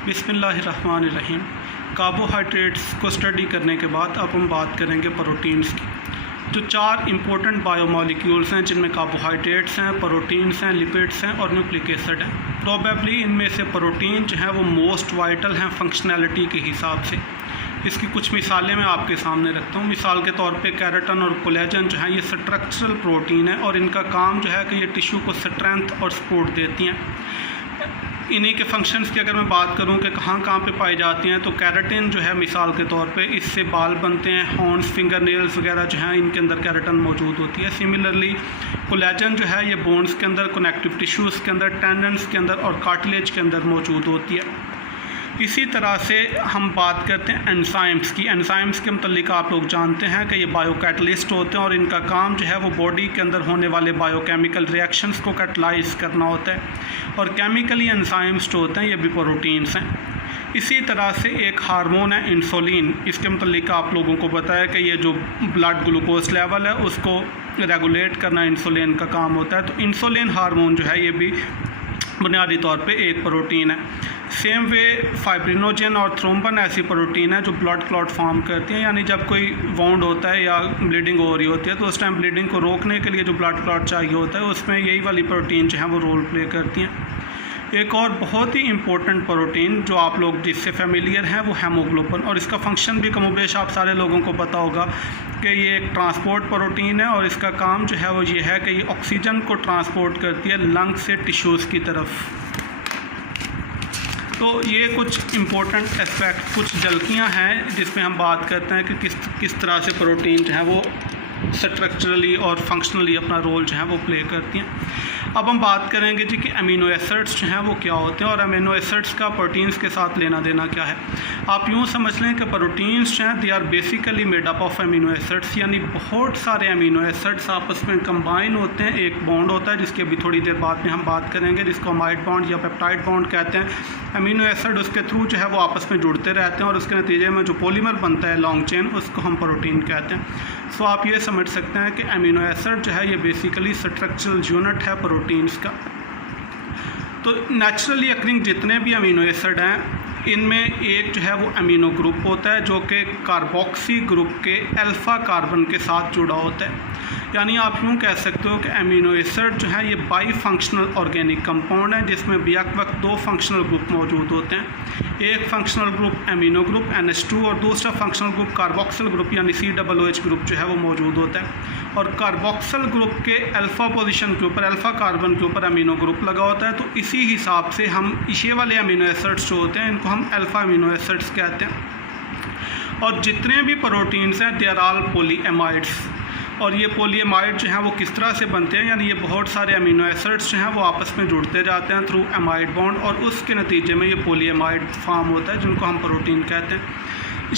बिस्मिल्लाहिर्रहमानिर्रहीम। कार्बोहाइड्रेट्स को स्टडी करने के बाद अब हम बात करेंगे प्रोटीन्स की। जो चार इंपॉर्टेंट बायोमॉलिक्यूल्स हैं जिनमें कार्बोहाइड्रेट्स हैं, प्रोटीन्स हैं, लिपिड्स हैं और न्यूक्लिक एसिड हैं। प्रोबेबली इनमें से प्रोटीन जो है वो मोस्ट वाइटल हैं फंक्शनैलिटी के हिसाब से। इसकी कुछ मिसालें मैं आपके सामने रखता हूँ। मिसाल के तौर पे केराटिन और कोलेजन जो है ये स्ट्रक्चरल प्रोटीन है और इनका काम जो है कि ये टिश्यू को स्ट्रेंथ और सपोर्ट देती हैं। इन्हीं के फंक्शंस की अगर मैं बात करूं कि कहाँ कहाँ पे पाई जाती हैं, तो केराटिन जो है मिसाल के तौर पे इससे बाल बनते हैं, हॉर्न्स, फिंगर नेल्स वगैरह जो हैं इनके अंदर केराटिन मौजूद होती है। सिमिलरली कोलेजन जो है ये बोन्स के अंदर, कनेक्टिव टिश्यूज़ के अंदर, टेंडन्स के अंदर और कार्टिलेज के अंदर मौजूद होती है। इसी तरह से हम बात करते हैं एंजाइम्स की। एंजाइम्स के मतलब आप लोग जानते हैं कि ये बायोकैटलिस्ट होते हैं और इनका काम जो है वो बॉडी के अंदर होने वाले बायोकेमिकल रिएक्शंस को कैटलाइज करना होता है। और केमिकली एंजाइम्स जो होते हैं ये भी प्रोटीन्स हैं। इसी तरह से एक हार्मोन है इंसुलिन। इसके मतलब आप लोगों को पता है कि ये जो ब्लड ग्लूकोज लेवल है उसको रेगुलेट करना इंसुलिन का काम होता है। तो इंसुलिन हार्मोन जो है ये भी बुनियादी तौर पे एक प्रोटीन है। सेम वे फाइब्रिनोजन और थ्रोम्बन ऐसी प्रोटीन है जो ब्लड क्लॉट फॉर्म करती हैं। यानी जब कोई वाउंड होता है या ब्लीडिंग हो रही होती है तो उस टाइम ब्लीडिंग को रोकने के लिए जो ब्लड क्लॉट चाहिए होता है उसमें यही वाली प्रोटीन जो है वो रोल प्ले करती हैं। एक और बहुत ही इंपॉर्टेंट प्रोटीन जो आप लोग जिससे फेमिलियर हैं वो हेमोग्लोबिन, और इसका फंक्शन भी कमोबेश आप सारे लोगों को पता होगा कि ये एक ट्रांसपोर्ट प्रोटीन है और इसका काम जो है वो ये है कि ये ऑक्सीजन को ट्रांसपोर्ट करती है लंग से टिश्यूज़ की तरफ। तो ये कुछ इम्पोर्टेंट एस्पेक्ट, कुछ झलकियाँ हैं जिसमें हम बात करते हैं कि किस तरह से प्रोटीन जो है वो स्ट्रक्चरली और फंक्शनली अपना रोल जो है वो प्ले करती हैं। अब हम बात करेंगे जी कि अमीनो एसिड्स जो हैं वो क्या होते हैं और अमीनो एसिड्स का प्रोटीन्स के साथ लेना देना क्या है। आप यूँ समझ लें कि प्रोटीन्स जो हैं they are basically made up of amino acids, यानी बहुत सारे अमीनो एसिड्स आपस में कंबाइन होते हैं। एक बॉन्ड होता है जिसकी अभी थोड़ी देर बाद में हम बात करेंगे, जिसको अमाइड बॉन्ड या पेप्टाइड बॉन्ड कहते हैं। अमीनो एसिड उसके थ्रू जो है वो आपस में जुड़ते रहते हैं और उसके नतीजे में जो पॉलीमर बनता है लॉन्ग चेन, उसको हम प्रोटीन कहते हैं। सो आप ये समझ सकते हैं कि अमीनो एसिड जो है ये बेसिकली स्ट्रक्चरल यूनिट है प्रोटीन्स का। तो नेचुरली अकरिंग जितने भी अमीनो एसिड हैं इनमें एक जो है वो अमीनो ग्रुप होता है जो कि कार्बोक्सी ग्रुप के अल्फ़ा कार्बन के साथ जुड़ा होता है। यानी आप यूँ कह सकते हो कि अमीनो एसिड जो है ये बाई फंक्शनल ऑर्गेनिक कंपाउंड है जिसमें बेक वक्त दो फंक्शनल ग्रुप मौजूद होते हैं। एक functional group amino group NH2 और दूसरा फंक्शनल ग्रुप कार्बोक्सिल ग्रुप यानी COOH ग्रुप जो है वो मौजूद होता है। और कार्बोक्सिल ग्रुप के अल्फ़ा पोजीशन के ऊपर, अल्फ़ा कार्बन के ऊपर अमीनो ग्रुप लगा होता है। तो इसी हिसाब से हम ये वाले अमीनो एसिड्स जो होते हैं इनको हम अल्फ़ा अमीनो एसिड्स कहते हैं। और जितने भी प्रोटीन्स हैं दे आर ऑल पॉलीएमाइड्स। और ये पॉलीएमाइड जो हैं वो किस तरह से बनते हैं, यानी ये बहुत सारे अमीनो एसिड्स जो हैं वो आपस में जुड़ते जाते हैं थ्रू एमाइड बॉन्ड और उसके नतीजे में ये पॉलीएमाइड फॉर्म होता है जिनको हम प्रोटीन कहते हैं।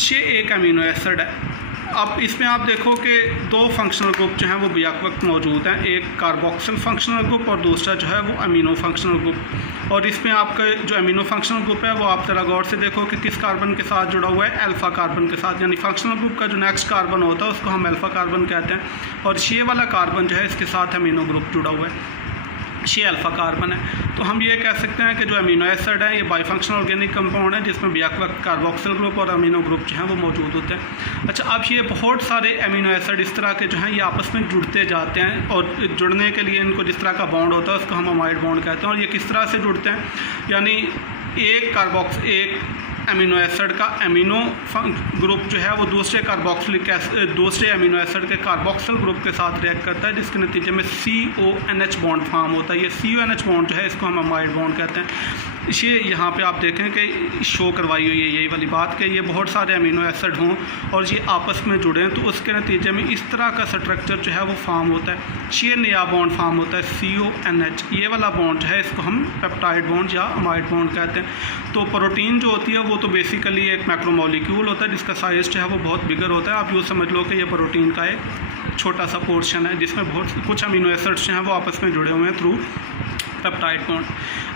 ये एक अमीनो एसिड है। अब इसमें आप देखो कि दो फंक्शनल ग्रुप जो हैं वो बेक वक्त मौजूद हैं, एक कार्बोक्सिल फंक्शनल ग्रुप और दूसरा जो है वो अमीनो फंक्शनल ग्रुप। और इसमें आपका जो अमीनो फंक्शनल ग्रुप है वो आप ज़रा गौर से देखो कि किस कार्बन के साथ जुड़ा हुआ है, अल्फ़ा कार्बन के साथ। यानी फंक्शनल ग्रुप का जो नेक्स्ट कार्बन होता है उसको हम अल्फ़ा कार्बन कहते हैं और ये वाला कार्बन जो है इसके साथ अमीनो ग्रुप जुड़ा हुआ है, ये अल्फ़ा कार्बन है। तो हम ये कह सकते हैं कि जो अमीनो एसिड है ये बाईफंक्शनल ऑर्गेनिक कंपाउंड है जिसमें बेक वक्त कार्बोक्सिल ग्रुप और अमीनो ग्रुप जो हैं वो मौजूद होते हैं। अच्छा, अब ये बहुत सारे अमीनो एसिड इस तरह के जो हैं ये आपस में जुड़ते जाते हैं और जुड़ने के लिए इनको जिस तरह का बॉन्ड होता है उसको हम अमाइड बॉन्ड कहते हैं। और ये किस तरह से जुड़ते हैं, यानी एक अमीनो एसिड का अमीनो ग्रुप जो है वो दूसरे अमीनो एसिड के कार्बोक्सिल ग्रुप के साथ रिएक्ट करता है जिसके नतीजे में CONH बॉन्ड फॉर्म होता है। ये CONH बॉन्ड जो है इसको हम अमाइड बॉन्ड कहते हैं। ये यहाँ पे आप देखें कि शो करवाई हुई है यही वाली बात कि ये बहुत सारे अमीनो एसिड हों और ये आपस में जुड़े हैं तो उसके नतीजे में इस तरह का स्ट्रक्चर जो है वो फॉर्म होता है। ये नया बॉन्ड फॉर्म होता है CONH। ये वाला बॉन्ड जो है इसको हम पेप्टाइड बॉन्ड या अमाइड बॉन्ड कहते हैं। तो प्रोटीन जो होती है वो तो बेसिकली एक मैक्रोमोलिक्यूल होता है जिसका साइज़ जो है वो बहुत बिगर होता है। आप यूँ समझ लो कि ये प्रोटीन का एक छोटा सा पोर्शन है जिसमें बहुत कुछ अमीनो एसिड्स जो हैं वो आपस में जुड़े हुए हैं थ्रू पेप्टाइड बॉन्ड।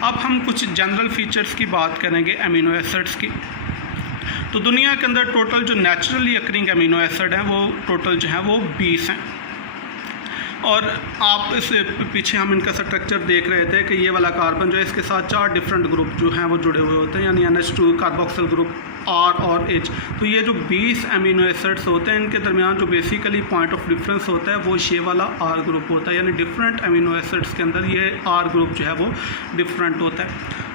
अब हम कुछ जनरल फीचर्स की बात करेंगे अमीनो एसिड्स की। तो दुनिया के अंदर टोटल जो नेचुरली अकरिंग अमीनो एसिड हैं वो टोटल जो है वो 20 हैं और आप इस पीछे हम इनका स्ट्रक्चर देख रहे थे कि ये वाला कार्बन जो है इसके साथ 4 डिफरेंट ग्रुप जो हैं वो जुड़े हुए होते हैं, यानी NH2 कार्बोक्सिल ग्रुप R और H। तो ये जो 20 अमीनो एसिड्स होते हैं इनके दरमियान जो बेसिकली पॉइंट ऑफ डिफरेंस होता है वो ये वाला R ग्रुप होता है, यानी डिफरेंट अमीनो एसिड्स के अंदर ये R ग्रुप जो है वो डिफरेंट होता है।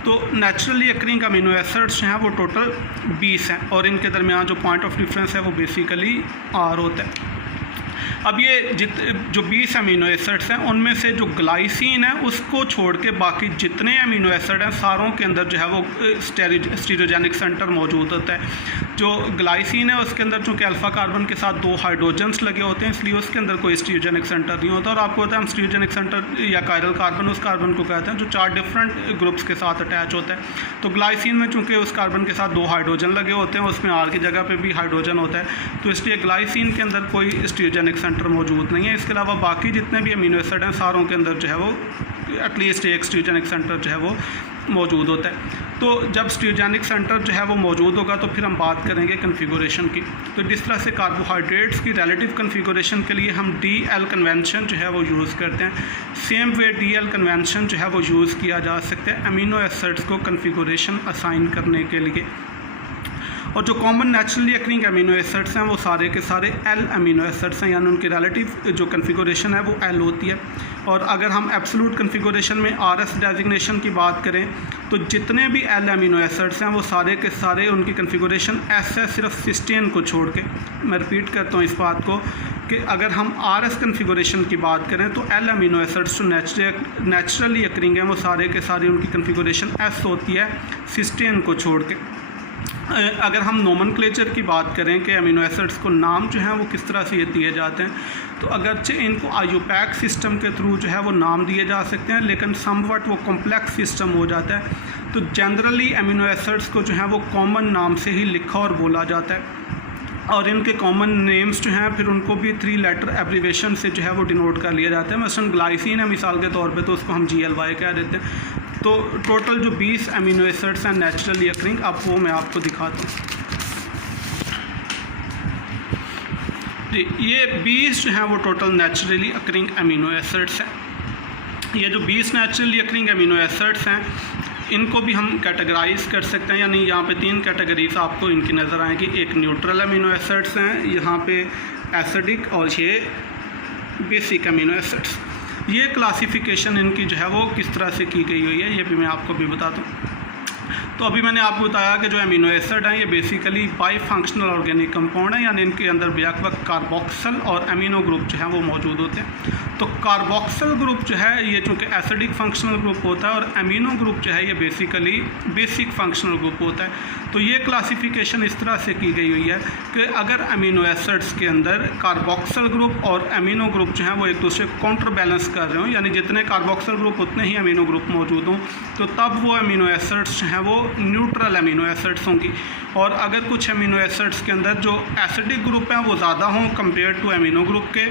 तो नेचुरली अकरिंग अमीनो एसिड्स जो हैं वो टोटल 20 हैं और इनके दरमियान जो पॉइंट ऑफ डिफरेंस है वो बेसिकली R होता है। अब ये जो 20 अमीनो एसिड्स हैं उनमें से जो ग्लाइसिन है उसको छोड़ के बाकी जितने अमीनो एसिड हैं सारों के अंदर जो है वो स्टीरियोजेनिक सेंटर मौजूद होता है। जो ग्लाइसिन है उसके अंदर चूँकि अल्फ़ा कार्बन के साथ 2 हाइड्रोजन्स लगे होते हैं इसलिए उसके अंदर कोई स्टीरियोजेनिक सेंटर नहीं होता। और आपको पता है हम स्टीरियोजेनिक सेंटर या कायरल कार्बन उस कार्बन को कहते हैं जो 4 डिफरेंट ग्रुप्स के साथ अटैच होता है। तो ग्लाइसिन में चूँकि उस कार्बन के साथ 2 हाइड्रोजन लगे होते हैं, उसमें R की जगह पर भी हाइड्रोजन होता है, तो इसलिए ग्लाइसिन के अंदर कोई स्टीरियोजेनिक सेंटर मौजूद नहीं है। इसके अलावा बाकी जितने भी अमीनो एसिड हैं सारों के अंदर जो है वो एटलीस्ट एक स्टीरियोजेनिक सेंटर जो है वो मौजूद होता है। तो जब स्टीरियोजेनिक सेंटर जो है वो मौजूद होगा तो फिर हम बात करेंगे कन्फिगुरेशन की। तो जिस तरह से कार्बोहाइड्रेट्स की रिलेटिव कन्फिगुरेशन के लिए हम DL कन्वेंशन जो है वो यूज़ करते हैं, सेम वे DL कन्वेंशन जो है वो यूज़ किया जा सकता है अमीनो एसिड्स को कन्फिगुरेशन असाइन करने के लिए। और जो common naturally occurring amino acids हैं वो सारे के सारे L अमीनो एसिड्स हैं, यानी उनकी रिलेटिव जो कन्फिगुरेशन है वो L होती है। और अगर हम एब्सोल्यूट कन्फिगुरेशन में RS डेजिग्नेशन की बात करें तो जितने भी L अमीनो एसिड्स हैं वो सारे के सारे उनकी कन्फिगुरेशन S है, सिर्फ सिस्टीन को छोड़ के। मैं रिपीट करता हूँ इस बात को कि अगर हम RS कन्फिगुरेशन की बात करें तो L अमीनो एसिड्स जो नेचुरली अकरिंग हैं वो सारे के सारे उनकी कन्फिगुरेशन S होती है, सिस्टीन को छोड़ के। अगर हम नोमेनक्लेचर की बात करें कि अमीनो एसिड्स को नाम जो हैं वो किस तरह से ये दिए जाते हैं, तो अगरचे इनको IUPAC सिस्टम के थ्रू जो है वो नाम दिए जा सकते हैं, लेकिन समवट वो कॉम्प्लेक्स सिस्टम हो जाता है। तो जनरली अमीनो एसिड्स को जो है वो कॉमन नाम से ही लिखा और बोला जाता है। और इनके कॉमन नेम्स जो हैं फिर उनको भी 3 लेटर एब्रीवेशन से जो है वो डिनोट कर लिया जाता है। मसलन ग्लाइसिन है मिसाल के तौर पे तो उसको हम GLY कह देते हैं। तो टोटल जो 20 अमीनो एसिड्स हैं नेचुरली अकरिंग, अब वो मैं आपको दिखाता हूँ। जी, ये 20 जो हैं वो total naturally occurring amino acids हैं। ये जो 20 नेचुरली अकरिंग अमीनो एसिड्स हैं इनको भी हम कैटेगराइज कर सकते हैं, यानी यहाँ पे 3 कैटेगरीज आपको इनकी नज़र आएंगी। एक न्यूट्रल अमीनो एसिड्स हैं, यहाँ पे एसिडिक, और ये बेसिक अमीनो एसिड्स। ये क्लासिफिकेशन इनकी जो है वो किस तरह से की गई हुई है ये भी मैं आपको भी बताता हूँ। तो अभी मैंने आपको बताया कि जो अमीनो एसिड हैं ये basically by functional organic compound है, यानी इनके अंदर बैक वक्त कार्बोक्सिल और अमीनो ग्रुप जो है वो मौजूद होते हैं। तो कार्बोक्सिल ग्रुप जो है ये चूँकि एसिडिक फंक्शनल ग्रुप होता है और अमीनो ग्रुप जो है ये बेसिकली बेसिक फंक्शनल ग्रुप होता है। तो ये क्लासिफिकेशन इस तरह से की गई हुई है कि अगर अमीनो एसिड्स के अंदर कार्बोक्सिल ग्रुप और अमीनो ग्रुप जो है वो एक दूसरे को काउंटर बैलेंस कर रहे हों, यानी जितने कार्बोक्सिल ग्रुप उतने ही अमीनो ग्रुप मौजूद हों, तो तब वो अमीनो एसिड्स जो हैं वो न्यूट्रल अमीनो एसिड्स होंगी। और अगर कुछ अमीनो एसिड्स के अंदर जो एसिडिक ग्रुप हैं वो ज़्यादा हों कंपेयर टू अमीनो ग्रुप के,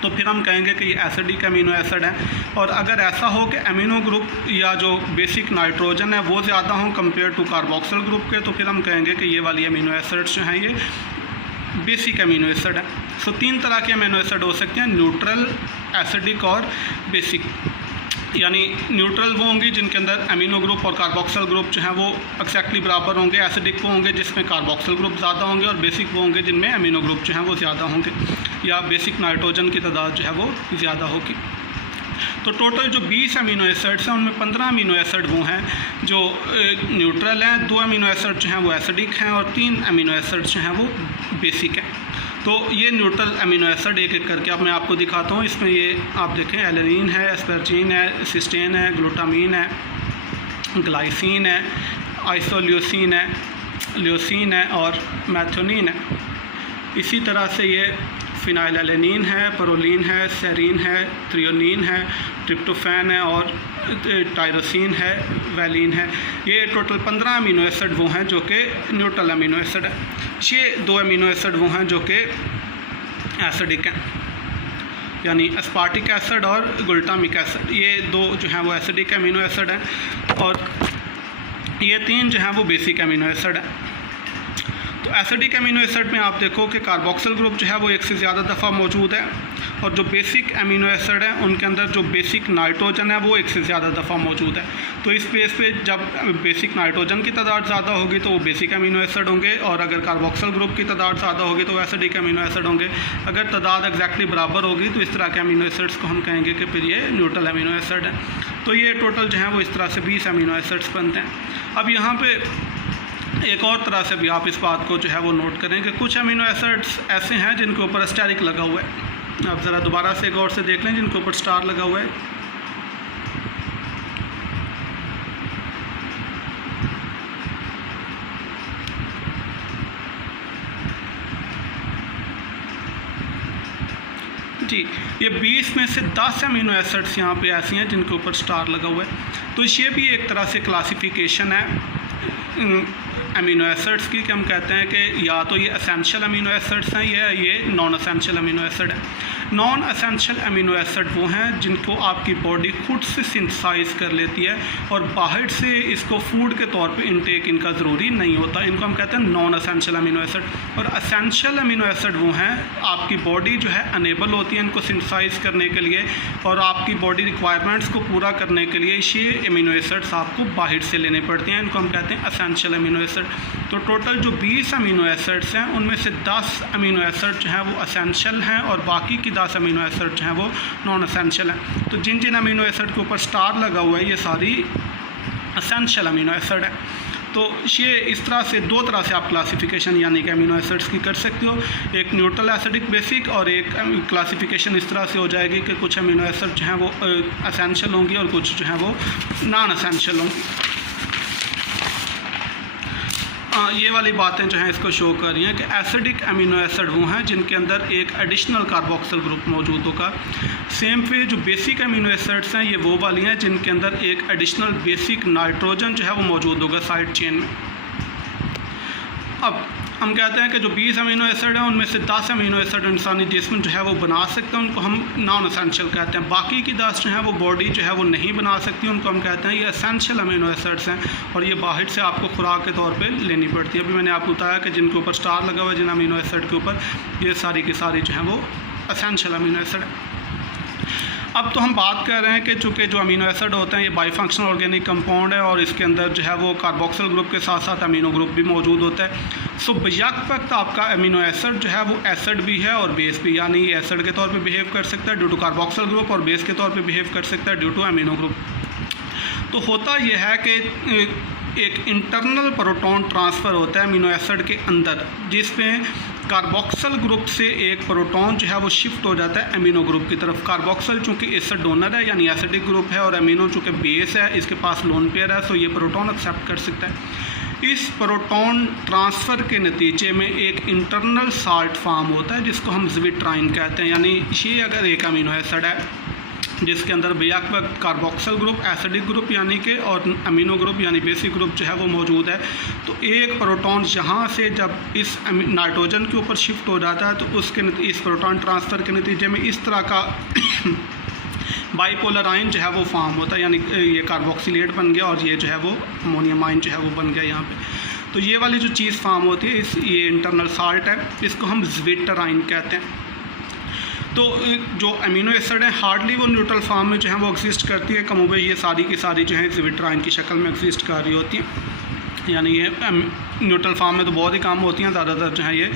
तो फिर हम कहेंगे कि ये एसिडिक अमीनो एसिड है। और अगर ऐसा हो कि अमीनो ग्रुप या जो बेसिक नाइट्रोजन है वो ज़्यादा हों कंपेयर टू कार्बोक्सिल ग्रुप के, तो फिर हम कहेंगे कि ये वाली अमीनो एसिड्स जो हैं ये बेसिक अमीनो एसिड है। सो 3 तरह के अमीनो एसिड हो सकते हैं, न्यूट्रल, एसिडिक और बेसिक। यानी न्यूट्रल वो होंगी जिनके अंदर अमीनो ग्रुप और कार्बोक्सिल ग्रुप जो हैं वो एक्जैक्टली बराबर होंगे, एसिडिक वो होंगे जिसमें कार्बोक्सिल ग्रुप ज़्यादा होंगे, और बेसिक वो होंगे जिनमें अमीनो ग्रुप जो हैं वो ज़्यादा होंगे या बेसिक नाइट्रोजन की तादाद जो है वो ज़्यादा होगी। तो टोटल जो 20 अमीनो एसिड्स हैं उनमें 15 अमीनो एसिड वो हैं जो न्यूट्रल हैं, 2 अमीनो एसिड जो हैं वो एसिडिक हैं और 3 अमीनो एसिड जो हैं वो बेसिक हैं। तो ये न्यूट्रल अमीनो एसिड एक एक करके अब मैं आपको दिखाता हूँ। इसमें ये आप देखें एलेनिन है, एस्पेरजीन है, सिस्टेन है, ग्लूटामीन है, ग्लाइसिन है, आइसोल्यूसिन है, ल्यूसिन है और मैथोनिन है। इसी तरह से ये फिनाइलएलेनिन है, प्रोलिन है, सेरीन है, थ्रियोनिन है, ट्रिप्टोफैन है और टायरोसिन है, वैलिन है। ये टोटल 15 अमीनो एसिड वो हैं जो कि न्यूट्रल अमीनो एसिड है। ये 2 अमीनो एसिड वो हैं जो कि एसिडिक हैं, यानी एस्पार्टिक एसिड और ग्लूटामिक एसिड। ये 2 जो हैं वो एसिडिक अमीनो एसिड हैं और ये 3 जो हैं वो बेसिक अमीनो एसिड हैं। तो तो एसिडिक अमीनो एसिड में आप देखो कि कार्बोक्सिल ग्रुप जो है वो एक से ज़्यादा दफ़ा मौजूद है, और जो बेसिक अमीनो एसिड है उनके अंदर जो बेसिक नाइट्रोजन है वो एक से ज़्यादा दफ़ा मौजूद है। तो इस बेस पे जब बेसिक नाइट्रोजन की तादाद ज़्यादा होगी तो वो बेसिक अमीनो एसिड होंगे, और अगर कार्बोक्सिल ग्रुप की तादाद ज़्यादा होगी तो वो एसिडिक अमीनो एसिड होंगे। अगर तादाद एग्जैक्टली बराबर होगी तो इस तरह के अमीनो एसिड्स को हम कहेंगे कि फिर ये न्यूट्रल अमीनो एसिड है। तो ये टोटल जो है वो इस तरह से 20 अमीनो एसिड्स बनते हैं। अब यहाँ पे एक और तरह से भी आप इस बात को जो है वो नोट करें कि कुछ अमीनो एसिड्स ऐसे हैं जिनके ऊपर स्टेरिक लगा हुआ है। आप ज़रा दोबारा से गौर से देख लें जिनके ऊपर स्टार लगा हुआ है। जी, ये 20 में से 10 अमीनो एसिड्स यहाँ पे ऐसी हैं जिनके ऊपर स्टार लगा हुआ है। तो ये भी एक तरह से क्लासिफिकेशन है अमीनो एसिड्स की, कि हम कहते हैं कि या तो ये एसेंशियल अमीनो एसिड्स हैं या ये नॉन एसेंशियल अमीनो एसिड है। नॉन एसेंशियल अमीनो एसिड वो हैं जिनको आपकी बॉडी खुद से सिंथेसाइज कर लेती है और बाहर से इसको फूड के तौर पे इनटेक इनका ज़रूरी नहीं होता। इनको हम कहते हैं नॉन एसेंशियल अमीनो एसिड। और एसेंशियल अमीनो एसिड वो हैं आपकी बॉडी जो है अनेबल होती है इनको सिंथेसाइज करने के लिए, और आपकी बॉडी रिक्वायरमेंट्स को पूरा करने के लिए ये अमीनो एसिड्स आपको बाहर से लेने पड़ते हैं। इनको हम कहते हैं एसेंशियल अमीनो एसिड। तो टोटल जो 20 अमीनो एसिड्स हैं उनमें से 10 अमीनो एसिड जो हैं वो एसेंशियल हैं और बाकी की 10 अमीनो एसिड जो हैं वो नॉन एसेंशियल हैं। तो जिन जिन अमीनो एसिड के ऊपर स्टार लगा हुआ है ये सारी एसेंशियल अमीनो एसिड है। तो ये इस तरह से दो तरह से आप क्लासिफिकेशन यानी कि अमीनो एसिड्स की कर सकते हो, एक न्यूट्रल एसिडिक बेसिक, और एक क्लासिफिकेशन इस तरह से हो जाएगी कि कुछ अमीनो एसिड जो हैं वो एसेंशियल होंगी और कुछ जो हैं वो नॉन एसेंशियल होंगी। ये वाली बातें जो हैं इसको शो कर रही हैं कि एसिडिक अमीनो एसिड वो हैं जिनके अंदर एक एडिशनल कार्बोक्सिल ग्रुप मौजूद होगा। सेम पे जो बेसिक अमीनो एसिड्स हैं ये वो वाली हैं जिनके अंदर एक एडिशनल बेसिक नाइट्रोजन जो है वो मौजूद होगा साइड चेन में। अब हम कहते हैं कि जो 20 अमीनो एसिड हैं उनमें से 10 अमीनो एसिड इंसानी जिस्म जो है वो बना सकते हैं, उनको हम नॉन एसेंशियल कहते हैं। बाकी की 10 जो है वो बॉडी जो है वो नहीं बना सकती, उनको हम कहते हैं ये एसेंशियल अमीनो एसिड्स हैं और ये बाहर से आपको खुराक के तौर पे लेनी पड़ती है। अभी मैंने आपको बताया कि जिनके ऊपर स्टार लगा हुआ है जिन अमीनो एसिड के ऊपर, ये सारी की सारी जो है वो एसेंशियल अमीनो एसिड है। अब तो हम बात कर रहे हैं कि चूँकि जो अमीनो एसिड होते हैं ये बाईफंक्शनल ऑर्गेनिक कंपाउंड है और इसके अंदर जो है वो कार्बोक्सिल ग्रुप के साथ साथ अमीनो ग्रुप भी मौजूद होता है। सो बैक वक्त आपका अमीनो एसिड जो है वो एसिड भी है और बेस भी, यानी ये एसिड के तौर पे बिहेव कर सकता है ड्यू टू कार्बोक्सिल ग्रुप और बेस के तौर पे बिहेव कर सकता है ड्यू टू अमीनो ग्रुप। तो होता यह है कि एक इंटरनल प्रोटॉन ट्रांसफ़र होता है अमीनो एसिड के अंदर, जिसमें कार्बोक्सिल ग्रुप से एक प्रोटॉन जो है वो शिफ्ट हो जाता है अमीनो ग्रुप की तरफ। कार्बोक्सिल चूँकि एसिड डोनर है यानी एसिडिक ग्रुप है और अमीनो चूँकि बेस है, इसके पास लोन पेयर है, सो ये प्रोटॉन एक्सेप्ट कर सकता है। इस प्रोटॉन ट्रांसफ़र के नतीजे में एक इंटरनल साल्ट फॉर्म होता है जिसको हम ज़्विट्राइन कहते हैं। यानी ये अगर एक अमीनो एसिड है जिसके अंदर बैक वक्त कार्बोक्सिल ग्रुप, एसिडिक ग्रुप यानी कि और अमीनो ग्रुप यानी बेसिक ग्रुप जो है वो मौजूद है, तो एक प्रोटॉन यहाँ से जब इस नाइट्रोजन के ऊपर शिफ्ट हो जाता है तो उसके इस प्रोटॉन ट्रांसफ़र के नतीजे में इस तरह का बाईपोलर आयन जो है वो फॉर्म होता है, यानी ये कार्बोक्सिलेट बन गया और ये जो है वो अमोनियम आयन जो है वो बन गया यहाँ पे। तो ये वाली जो चीज़ फॉर्म होती है ये इंटरनल साल्ट है, इसको हम ज़्विट्राइन कहते हैं। तो जो अमीनो एसिड है हार्डली वो न्यूट्रल फॉर्म में जो है वो एग्जिस्ट करती है, कमोबे ये सारी की सारी जो है ज़्विट्राइन की शक्ल में एग्जिस्ट कर रही होती हैं। यानी ये न्यूट्रल फॉर्म में तो बहुत ही कम होती हैं, ज़्यादातर जो है ये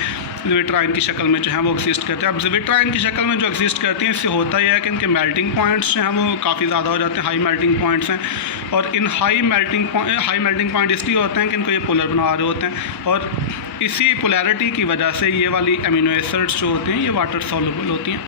ज़्विट्राइन की शक्ल में जो है वो एग्जिस्ट करते हैं। अब ज़्विट्राइन की शक्ल में जो एग्जिस्ट करती हैं इससे होता यह है कि इनके मेल्टिंग पॉइंट्स जो हैं वो काफ़ी ज़्यादा हो जाते हैं, हाई मेल्टिंग पॉइंट्स हैं, और इन हाई मेल्टिंग पॉइंट इसलिए होते हैं कि इनको ये पोलर बना रहे होते हैं, और इसी पोलैरिटी की वजह से ये वाली अमीनो एसिड्स जो होती हैं ये वाटर सॉल्युबल होती हैं।